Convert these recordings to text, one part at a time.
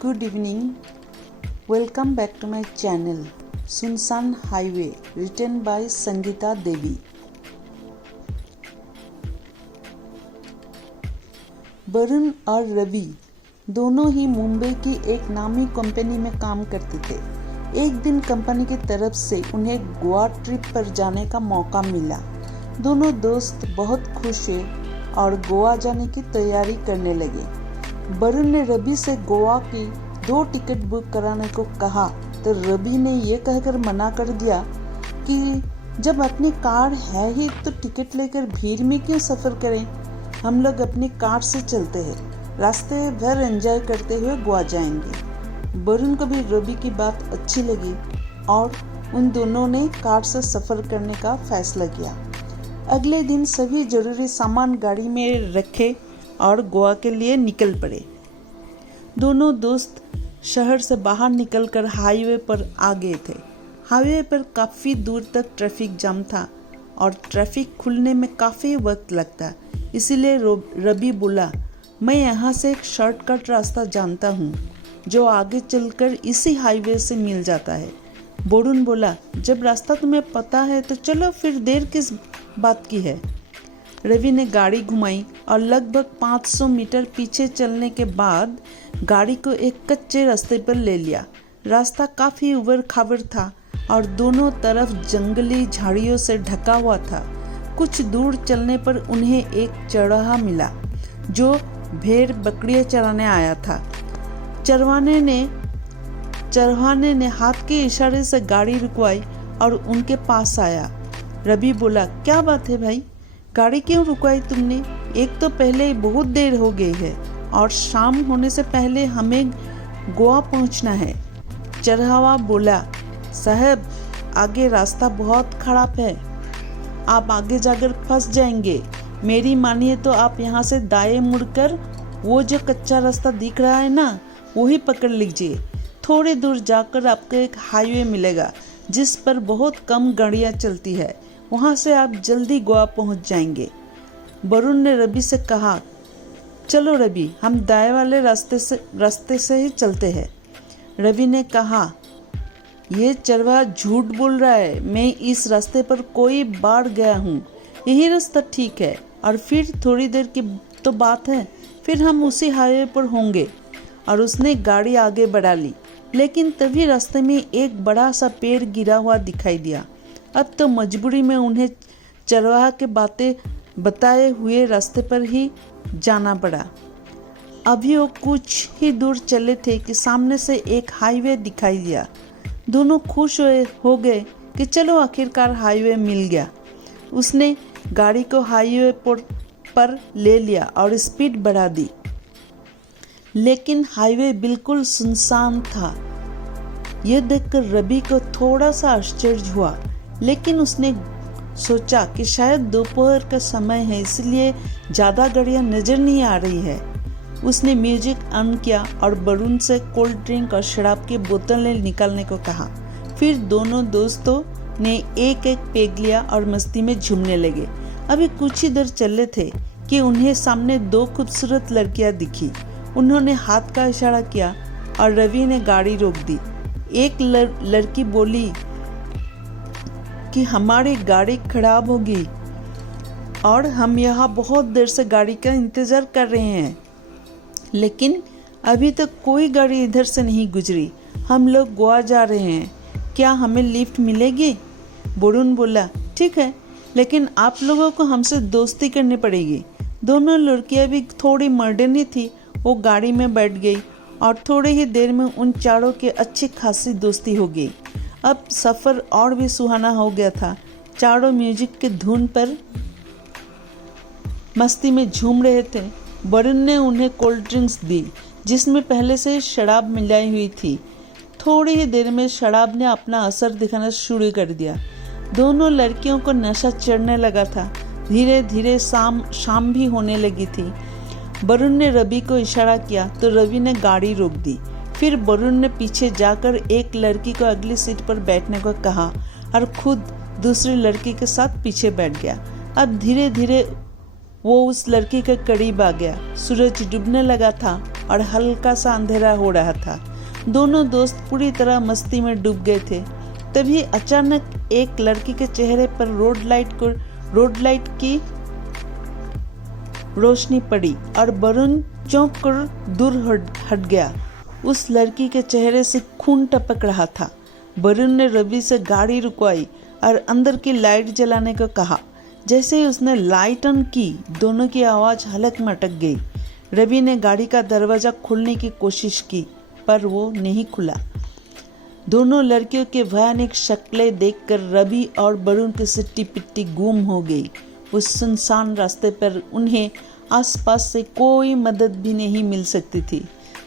Good evening. Welcome back to my channel Sunsan Highway, written by Sangeeta Devi. Varun और रवि दोनों ही मुंबई की एक नामी कंपनी में काम करते थे। एक दिन कंपनी की तरफ से उन्हें गोवा ट्रिप पर जाने का मौका मिला। दोनों दोस्त बहुत खुश हुए और गोवा जाने की तैयारी करने लगे। वरुण ने रवि से गोवा की 2 टिकट बुक कराने को कहा तो रवि ने यह कहकर मना कर दिया कि जब अपनी कार है ही तो टिकट लेकर भीड़ में क्यों सफ़र करें, हम लोग अपनी कार से चलते हैं, रास्ते भर एंजॉय करते हुए गोवा जाएंगे। वरुण को भी रवि की बात अच्छी लगी और उन दोनों ने कार से सफ़र करने का फैसला किया। अगले दिन सभी जरूरी सामान गाड़ी में रखे और गोवा के लिए निकल पड़े। दोनों दोस्त शहर से बाहर निकलकर हाईवे पर आ गए थे। हाईवे पर काफ़ी दूर तक ट्रैफिक जाम था और ट्रैफिक खुलने में काफ़ी वक्त लगता, इसीलिए रवि बोला, मैं यहाँ से एक शॉर्टकट रास्ता जानता हूँ जो आगे चलकर इसी हाईवे से मिल जाता है। वरुण बोला, जब रास्ता तुम्हें पता है तो चलो, फिर देर किस बात की है। रवि ने गाड़ी घुमाई और लगभग 500 मीटर पीछे चलने के बाद गाड़ी को एक कच्चे रास्ते पर ले लिया। रास्ता काफ़ी उबड़ खाबड़ था और दोनों तरफ जंगली झाड़ियों से ढका हुआ था। कुछ दूर चलने पर उन्हें एक चरवाहा मिला जो भेड़ बकरियां चराने आया था। चरवाहे ने हाथ के इशारे से गाड़ी रुकवाई और उनके पास आया। रवि बोला, क्या बात है भाई, गाड़ी क्यों रुकवाई तुमने? एक तो पहले बहुत देर हो गई है और शाम होने से पहले हमें गोवा पहुंचना है। चरवाहा बोला, साहब आगे रास्ता बहुत खराब है, आप आगे जाकर फंस जाएंगे। मेरी मानिए तो आप यहाँ से दाएं मुड़कर वो जो कच्चा रास्ता दिख रहा है ना, वही पकड़ लीजिए। थोड़ी दूर जाकर आपको एक हाईवे मिलेगा जिस पर बहुत कम गाड़ियाँ चलती है, वहाँ से आप जल्दी गोवा पहुँच जाएंगे। वरुण ने रवि से कहा, चलो रवि, हम दाएं वाले रास्ते से ही चलते हैं। रवि ने कहा, ये चरवाहा झूठ बोल रहा है, मैं इस रास्ते पर कई बार गया हूँ, यही रास्ता ठीक है और फिर थोड़ी देर की तो बात है, फिर हम उसी हाईवे पर होंगे। और उसने गाड़ी आगे बढ़ा ली, लेकिन तभी रास्ते में एक बड़ा सा पेड़ गिरा हुआ दिखाई दिया। अब तो मजबूरी में उन्हें चरवाहा के बातें बताए हुए रास्ते पर ही जाना पड़ा। अभी वो कुछ ही दूर चले थे कि सामने से एक हाईवे दिखाई दिया। दोनों खुश हो गए कि चलो आखिरकार हाईवे मिल गया। उसने गाड़ी को हाईवे पर ले लिया और स्पीड बढ़ा दी, लेकिन हाईवे बिल्कुल सुनसान था। यह देखकर रवि को थोड़ा सा आश्चर्य हुआ, लेकिन उसने सोचा कि शायद दोपहर का समय है, इसलिए ज़्यादा गाड़ियाँ नज़र नहीं आ रही है। उसने म्यूजिक ऑन किया और वरुण से कोल्ड ड्रिंक और शराब की बोतलें निकालने को कहा। फिर दोनों दोस्तों ने एक एक पेग लिया और मस्ती में झूमने लगे। अभी कुछ ही दूर चले थे कि उन्हें सामने 2 खूबसूरत लड़कियां दिखी। उन्होंने हाथ का इशारा किया और रवि ने गाड़ी रोक दी। एक लड़की बोली कि हमारी गाड़ी खराब होगी और हम यहाँ बहुत देर से गाड़ी का इंतज़ार कर रहे हैं, लेकिन अभी तक कोई गाड़ी इधर से नहीं गुजरी। हम लोग गोवा जा रहे हैं, क्या हमें लिफ्ट मिलेगी? वरुण बोला, ठीक है, लेकिन आप लोगों को हमसे दोस्ती करनी पड़ेगी। दोनों लड़कियां भी थोड़ी मॉडर्न थी। वो गाड़ी में बैठ गई और थोड़ी ही देर में उन चारों की अच्छी खासी दोस्ती हो गई। अब सफ़र और भी सुहाना हो गया था। चारों म्यूजिक के धुन पर मस्ती में झूम रहे थे। वरुण ने उन्हें कोल्ड ड्रिंक्स दी जिसमें पहले से शराब मिलाई हुई थी। थोड़ी ही देर में शराब ने अपना असर दिखाना शुरू कर दिया। दोनों लड़कियों को नशा चढ़ने लगा था। धीरे धीरे शाम भी होने लगी थी। वरुण ने रवि को इशारा किया तो रवि ने गाड़ी रोक दी। फिर वरुण ने पीछे जाकर एक लड़की को अगली सीट पर बैठने को कहा और खुद दूसरी लड़की के साथ पीछे बैठ गया। अब धीरे धीरे वो उस लड़की के करीब आ गया। सूरज डूबने लगा था और हल्का सा अंधेरा हो रहा था। दोनों दोस्त पूरी तरह मस्ती में डूब गए थे। तभी अचानक एक लड़की के चेहरे पर रोड लाइट की रोशनी पड़ी और वरुण चौंक कर दूर हट गया। उस लड़की के चेहरे से खून टपक रहा था। वरुण ने रवि से गाड़ी रुकवाई और अंदर की लाइट जलाने को कहा। जैसे ही उसने लाइट ऑन की, दोनों की आवाज़ हलक में अटक गई। रवि ने गाड़ी का दरवाज़ा खोलने की कोशिश की, पर वो नहीं खुला। दोनों लड़कियों के भयानक शक्लें देखकर रवि और वरुण की सिट्टी पिट्टी गुम हो गई। उस सुनसान रास्ते पर उन्हें आसपास से कोई मदद भी नहीं मिल सकती थी।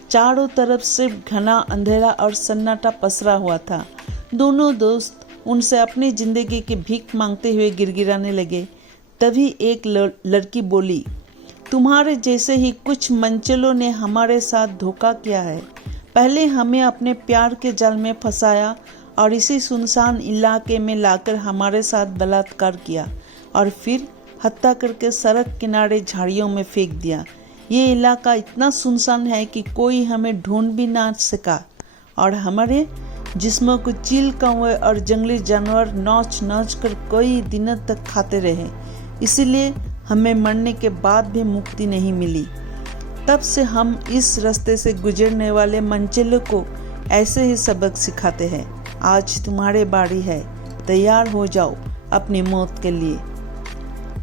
चारों तरफ सिर्फ घना अंधेरा और सन्नाटा पसरा हुआ था। दोनों दोस्त उनसे अपनी जिंदगी की भीख मांगते हुए गिड़गिड़ाने लगे। तभी एक लड़की बोली, तुम्हारे जैसे ही कुछ मंचलों ने हमारे साथ धोखा किया है। पहले हमें अपने प्यार के जाल में फंसाया और इसी सुनसान इलाके में लाकर हमारे साथ बलात्कार किया और फिर हत्या करके सड़क किनारे झाड़ियों में फेंक दिया। ये इलाका इतना सुनसान है कि कोई हमें ढूंढ भी ना सका और हमारे जिस्मों को चील कौवे और जंगली जानवर नोच नोच कर कई दिनों तक खाते रहे। इसीलिए हमें मरने के बाद भी मुक्ति नहीं मिली। तब से हम इस रास्ते से गुजरने वाले मंचलों को ऐसे ही सबक सिखाते हैं। आज तुम्हारी बारी है, तैयार हो जाओ अपनी मौत के लिए।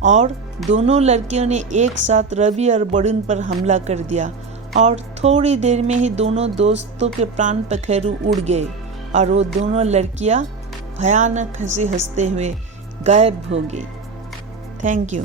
और दोनों लड़कियों ने एक साथ रवि और वरुण पर हमला कर दिया और थोड़ी देर में ही दोनों दोस्तों के प्राण पखेरु उड़ गए और वो दोनों लड़कियां भयानक हंसी हंसते हुए गायब हो गई। Thank you.